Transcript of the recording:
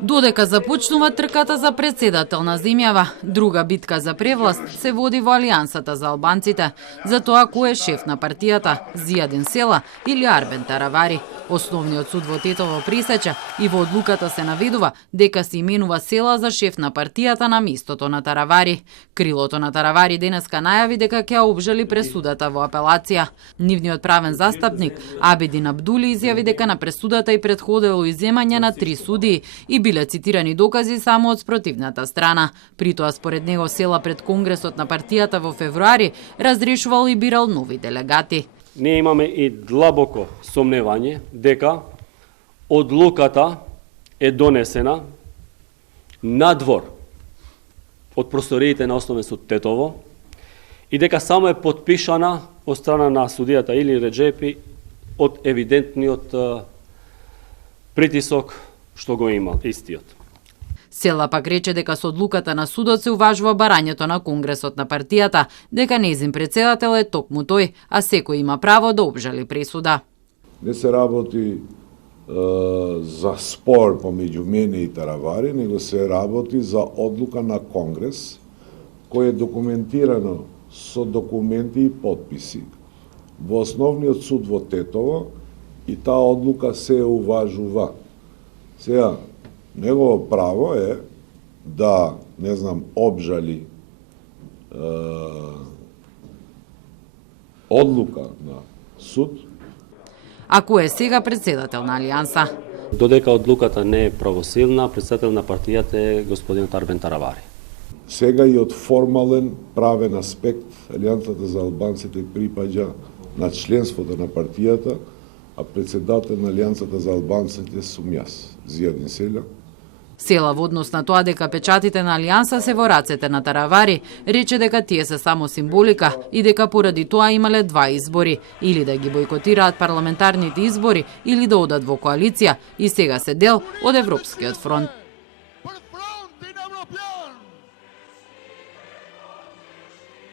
Додека започнува трката за председател на земјава, друга битка за превласт се води во Алијансата за албанците, за тоа кој е шеф на партијата, Зијадин Села или Арбен Таравари. Основниот суд во Тетово пресече и во одлуката се наведува дека се именува Села за шеф на партијата на местото на Таравари. Крилото на Таравари денеска најави дека ќе обжали пресудата во апелација. Нивниот правен застапник Абедин Абдули изјави дека на пресудата и претходело изземање на 3 судии и биле цитирани докази само од спротивната страна. При тоа според него Села пред Конгресот на партијата во февруари разрешувал и бирал нови делегати. Ние имаме и длабоко сомневање дека одлуката е донесена надвор од просториите на Основен суд Тетово и дека само е потпишана од страна на судијата Или Реджепи од евидентниот притисок што го има истиот. Села пак рече дека со одлуката на судот се уважува барањето на Конгресот на партијата, дека нејзин председател е токму тој, а секој има право да обжали пресуда. Не се работи за спор помеѓу мене и Таравари, него се работи за одлука на Конгрес, кој е документирано со документи и подписи во Основниот суд во Тетово и таа одлука се уважува. Сега, негово право е да, не знам, обжали одлука на суд. А кој е сега председател на Алијанса? Додека одлуката не е правосилна, председател на партијата е господин Арбен Таравари. Сега и од формален правен аспект Алијансата за албанците припаѓа на членството на партијата, а председател на Алијансата за албанците сум јас, Зијадин Села. Села во однос на тоа дека печатите на Алијанса се во рацете на Таравари, рече дека тие се само символика и дека поради тоа имале 2 избори, или да ги бойкотираат парламентарните избори, или да одат во коалиција и сега се дел од Европскиот фронт.